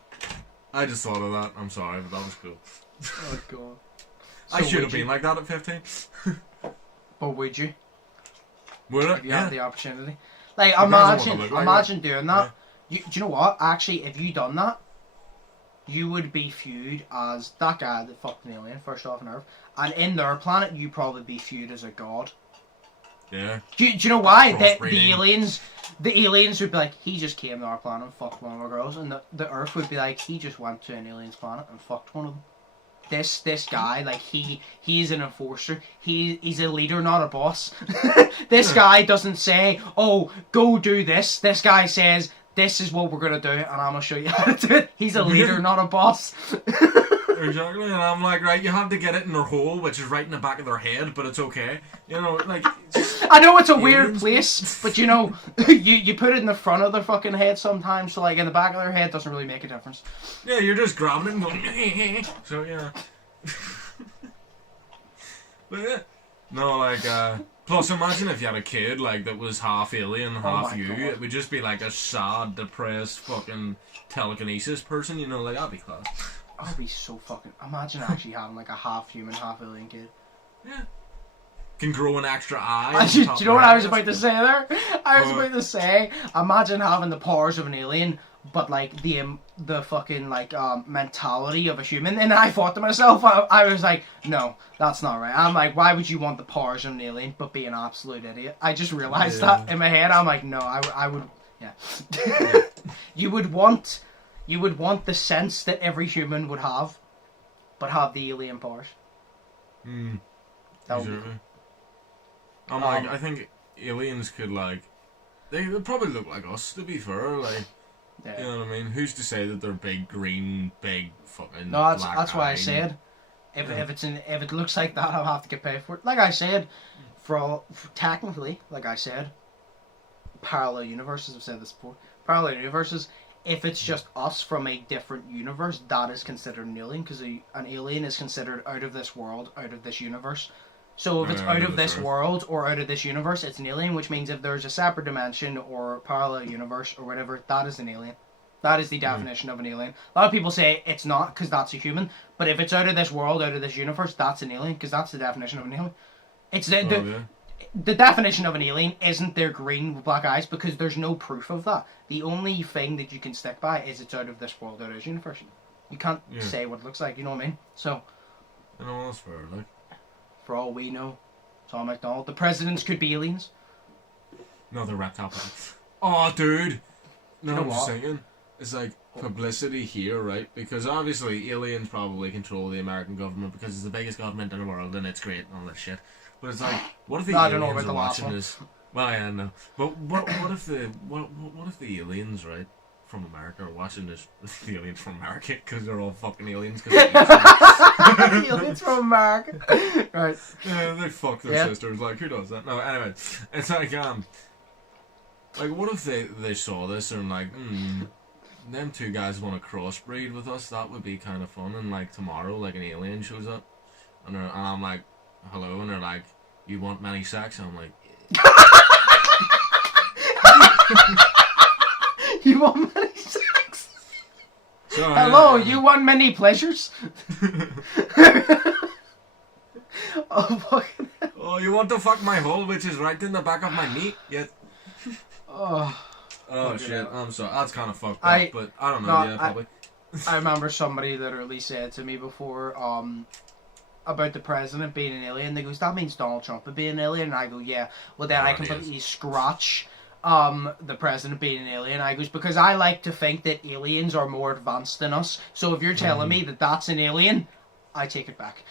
I just thought of that. I'm sorry, but that was cool. Oh, God. I should have been like that at 15. But would you? Would I? If you had the opportunity. Like, imagine doing that. Yeah. Do you know what? Actually, if you done that, you would be viewed as that guy that fucked an alien, first off on Earth. And in their planet, you'd probably be viewed as a god. Yeah. Do you know why? The aliens would be like, he just came to our planet and fucked one of our girls. And the Earth would be like, he just went to an alien's planet and fucked one of them. This guy, like, he's an enforcer. He's a leader, not a boss. This guy doesn't say, oh, go do this. This guy says, this is what we're going to do, and I'm going to show you how to do it. He's a leader, not a boss. Exactly, and I'm like, right, you have to get it in their hole, which is right in the back of their head, but it's okay. You know, like... I know it's a weird place, but you know, you put it in the front of their fucking head sometimes, so like in the back of their head doesn't really make a difference. Yeah, you're just grabbing it and going, so yeah. But yeah. No, like, plus imagine if you had a kid, like, that was half alien, half you. God. It would just be like a sad, depressed, fucking telekinesis person, you know, like, that'd be class. That'd be so fucking... Imagine actually having like a half human, half alien kid. Yeah. Can grow an extra eye. Do you know what I was about to say there? I was about to say, imagine having the powers of an alien, but like the fucking like mentality of a human. And I thought to myself, I was like, no, that's not right. I'm like, why would you want the powers of an alien but be an absolute idiot? I just realized that in my head. I'm like, no, I would, yeah. you would want the sense that every human would have, but have the alien powers. Exactly. I think aliens could like, they would probably look like us, to be fair, like, you know what I mean? Who's to say that they're big, green, big, fucking no, black that's why I eyed. said, if it looks like that, I'll have to get paid for it. Like I said, technically, like I said, parallel universes, I've said this before, parallel universes, if it's just us from a different universe, that is considered an alien, because an alien is considered out of this world, out of this universe. So if it's out of this world or out of this universe, it's an alien, which means if there's a separate dimension or parallel universe or whatever, that is an alien. That is the definition of an alien. A lot of people say it's not because that's a human, but if it's out of this world, out of this universe, that's an alien because that's the definition of an alien. It's the definition of an alien isn't their green with black eyes, because there's no proof of that. The only thing that you can stick by is it's out of this world, out of this universe. You can't say what it looks like, you know what I mean? So, I know that's fair, like. For all we know, Tom McDonald. The presidents could be aliens. No, they're reptile. Oh, dude. No, you know I'm just what? thinking. It's like publicity here, right? Because obviously aliens probably control the American government because it's the biggest government in the world and it's great and all that shit. But it's like, what if the aliens are watching this? Well, yeah, no. But what if the aliens, right, from America are watching this? The aliens from America, because they're all fucking aliens. Aliens from America, right? Yeah, they fuck their sisters. Like, who does that? No, anyway, it's like what if they saw this and like, them two guys want to crossbreed with us? That would be kind of fun. And like tomorrow, like an alien shows up, and I'm like, hello, and they're like, you want many sex? And I'm like, you want many sex? So, hello, you want many pleasures? Oh, fucking hell. Oh, you want to fuck my hole, which is right in the back of my knee? Yeah. Oh shit, I'm sorry. That's kind of fucked up, but I don't know. Probably. I remember somebody literally said to me before, about the president being an alien. They goes, that means Donald Trump would be an alien. And I go, yeah. Well, then I completely scratch the president being an alien. I goes, because I like to think that aliens are more advanced than us. So if you're telling me that that's an alien, I take it back.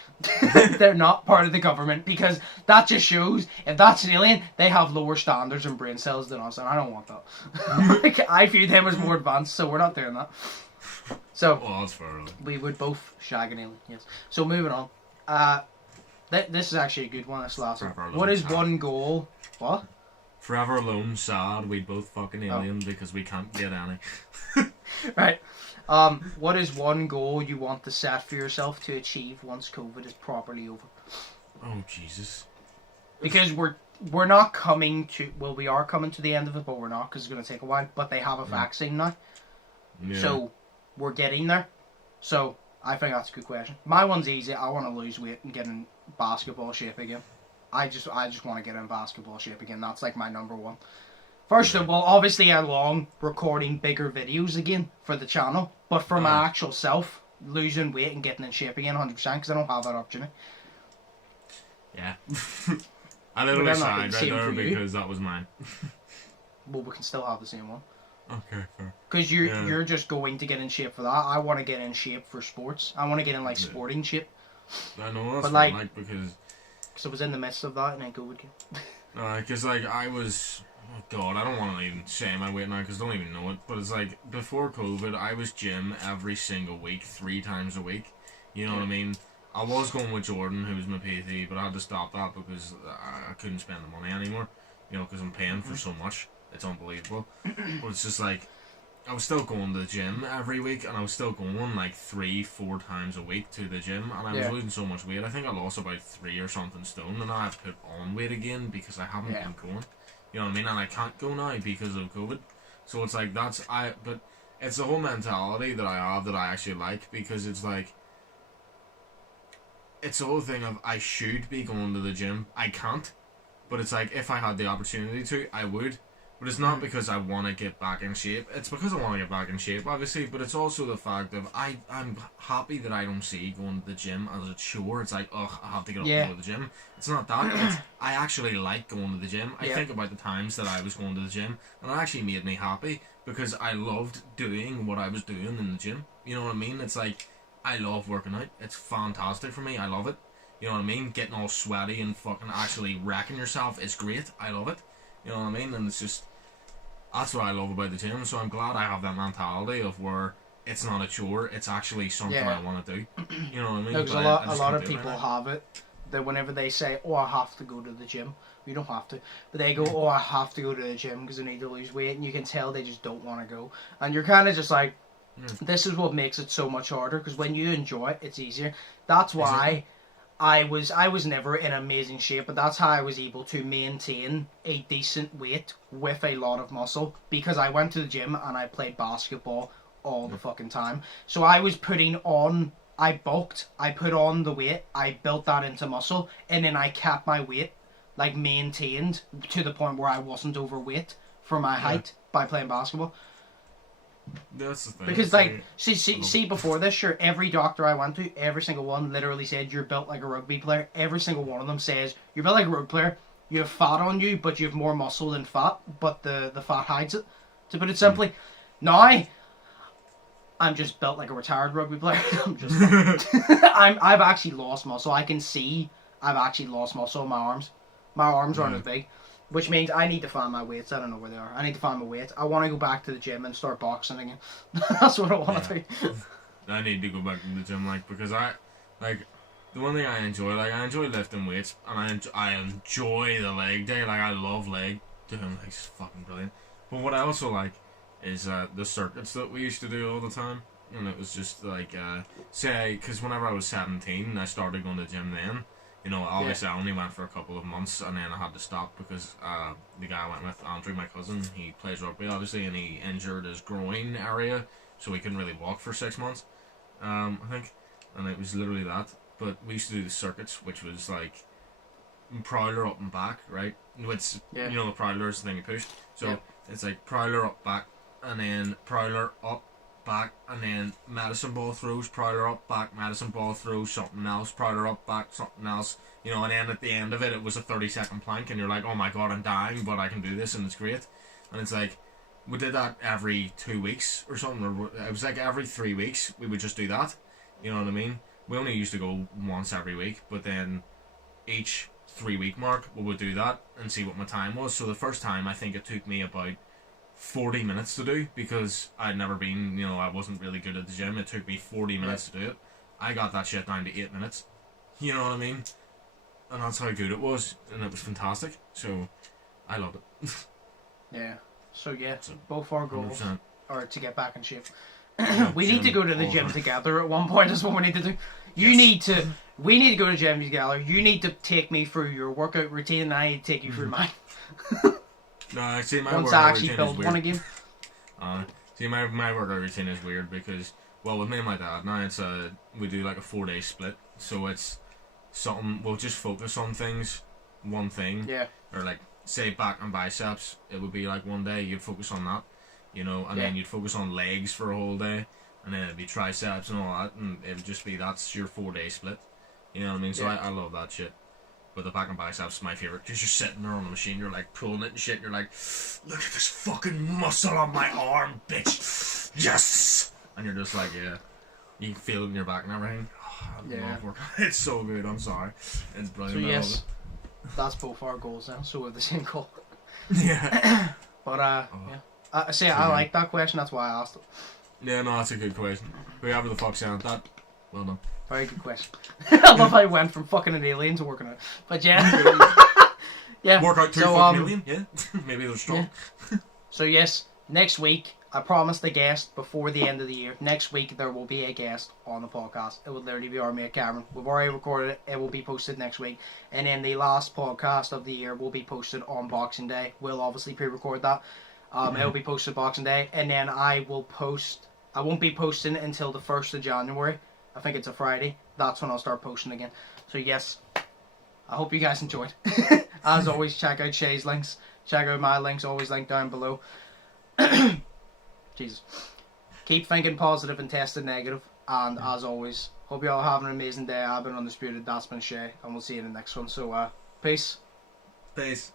They're not part of the government, because that just shows if that's an alien, they have lower standards and brain cells than us, and I don't want that. Like, I view them as more advanced, so we're not doing that. So that's fair. We would both shag an alien. Yes. So moving on. This is actually a good one. This last one. What is one goal? What? Forever alone, sad. We both fucking aliens because we can't get any. Right. What is one goal you want to set for yourself to achieve once COVID is properly over? Oh Jesus! Because we're not coming to. Well, we are coming to the end of it, but we're not, because it's going to take a while. But they have a vaccine now, so we're getting there. So I think that's a good question. My one's easy. I want to lose weight and get in basketball shape again. I just want to get in basketball shape again. That's like my number one. First of all, obviously along recording bigger videos again for the channel, but for my actual self, losing weight and getting in shape again 100%, because I don't have that opportunity. Yeah. I literally sighed right there because that was mine. Well, we can still have the same one. Okay, fair. Because you're just going to get in shape for that. I want to get in shape for sports. I want to get in like sporting shape. I know, that's but like because I was in the midst of that and then COVID came. Because like I was, oh God, I don't want to even say my weight now because I don't even know it. But it's like before COVID, I was gym every single week, 3 times a week. You know what I mean? I was going with Jordan, who was my PT, but I had to stop that because I couldn't spend the money anymore. You know, because I'm paying for so much. It's unbelievable. But it's just like, I was still going to the gym every week, and I was still going like 3-4 times a week to the gym, and I was losing so much weight. I think I lost about 3 or something stone, and now I've put on weight again because I haven't been going. You know what I mean? And I can't go now because of COVID. So it's like, but it's the whole mentality that I have that I actually like, because it's like, it's the whole thing of I should be going to the gym. I can't. But it's like, if I had the opportunity to, I would. But it's not because I want to get back in shape. It's because I want to get back in shape, obviously. But it's also the fact of I'm happy that I don't see going to the gym as a chore. It's like, ugh, I have to get up and go to the gym. It's not that. I actually like going to the gym. I think about the times that I was going to the gym, and it actually made me happy because I loved doing what I was doing in the gym. You know what I mean? It's like, I love working out. It's fantastic for me. I love it. You know what I mean? Getting all sweaty and fucking actually wrecking yourself is great. I love it. You know what I mean? And it's just... That's what I love about the gym, so I'm glad I have that mentality of where it's not a chore, it's actually something I want to do. You know what I mean? Because a lot of people have it, that whenever they say, oh, I have to go to the gym, you don't have to, but they go, oh, I have to go to the gym because I need to lose weight, and you can tell they just don't want to go. And you're kind of just like, this is what makes it so much harder, because when you enjoy it, it's easier. That's why... I was never in amazing shape, but that's how I was able to maintain a decent weight with a lot of muscle, because I went to the gym and I played basketball all the fucking time. So I was I bulked, I put on the weight, I built that into muscle, and then I kept my weight like maintained to the point where I wasn't overweight for my height by playing basketball. That's the thing. Because like, see before this, sure, every doctor I went to, every single one literally said you're built like a rugby player. Every single one of them says you're built like a rugby player. You have fat on you, but you have more muscle than fat. But the fat hides it. To put it simply, now I'm just built like a retired rugby player. I've actually lost muscle. I can see I've actually lost muscle in my arms. My arms aren't as big. Which means I need to find my weights. I don't know where they are. I need to find my weights. I want to go back to the gym and start boxing again. That's what I want to do. I need to go back to the gym, because the one thing I enjoy, I enjoy lifting weights, and I enjoy the leg day. I love leg doing it's fucking brilliant. But what I also like is the circuits that we used to do all the time, and it was just because whenever I was 17, I started going to the gym then. You know, obviously I only went for a couple of months and then I had to stop because the guy I went with, Andrew, my cousin, he plays rugby obviously, and he injured his groin area, so he couldn't really walk for 6 months, I think, and it was literally that. But we used to do the circuits, which was like prowler up and back, right? Which, you know, the prowler is the thing you push, so it's like prowler up, back, and then prowler up, back, and then medicine ball throws, prowler up, back, medicine ball throws, something else, prowler up, back, something else, you know, and then at the end of it, it was a 30-second plank, and you're like, oh my god, I'm dying, but I can do this, and it's great. And it's like, we did that every 2 weeks or something, or it was like every 3 weeks, we would just do that, you know what I mean? We only used to go once every week, but then each 3-week mark, we would do that, and see what my time was. So the first time, I think it took me about 40 minutes to do, because I'd never been, you know, I wasn't really good at the gym. It took me 40 minutes to do it. I got that shit down to 8 minutes. You know what I mean? And that's how good it was, and it was fantastic. So, I loved it. Yeah. So both our goals 100%. are to get back in shape. We need to go to the gym together at one point. That's what we need to do. We need to go to the gym together. You need to take me through your workout routine, and I need to take you through mine. No, see, my once workout I actually routine build is weird. one again. See, my workout routine is weird because, well, with me and my dad now, it's we do like a 4-day split. So it's something, we'll just focus on things, one thing. Yeah. Or like, say back and biceps, it would be like one day, you'd focus on that, you know, and then you'd focus on legs for a whole day, and then it'd be triceps and all that, and it would just be, that's your 4-day split. You know what I mean? So I love that shit. But the back and biceps is my favourite, because you're sitting there on the machine, you're like pulling it and shit, and you're like, look at this fucking muscle on my arm, bitch! Yes! And you're just like, yeah. You can feel it in your back and everything. Oh, I love working. It's so good, I'm sorry. It's brilliant. So yes, that's both our goals now, so we're the same goal. Yeah. But I like that question, that's why I asked it. Yeah, no, that's a good question. Whoever the fuck's saying that, well done. Very good question. I love how I went from fucking an alien to working out. But yeah. Yeah. Work out 2 fucking alien, yeah. Maybe they're strong. Yeah. So yes, next week, I promised the guest before the end of the year. Next week there will be a guest on the podcast. It will literally be our mate Cameron. We've already recorded it. It will be posted next week. And then the last podcast of the year will be posted on Boxing Day. We'll obviously pre-record that. It will be posted Boxing Day. And then I won't be posting until the 1st of January. I think it's a Friday. That's when I'll start posting again. So yes, I hope you guys enjoyed. As always, check out Sheas' links. Check out my links, always linked down below. Jesus. Keep thinking positive and testing negative. And as always, hope you all have an amazing day. I've been Undisputed, that's been Shay, and we'll see you in the next one. So, peace. Peace.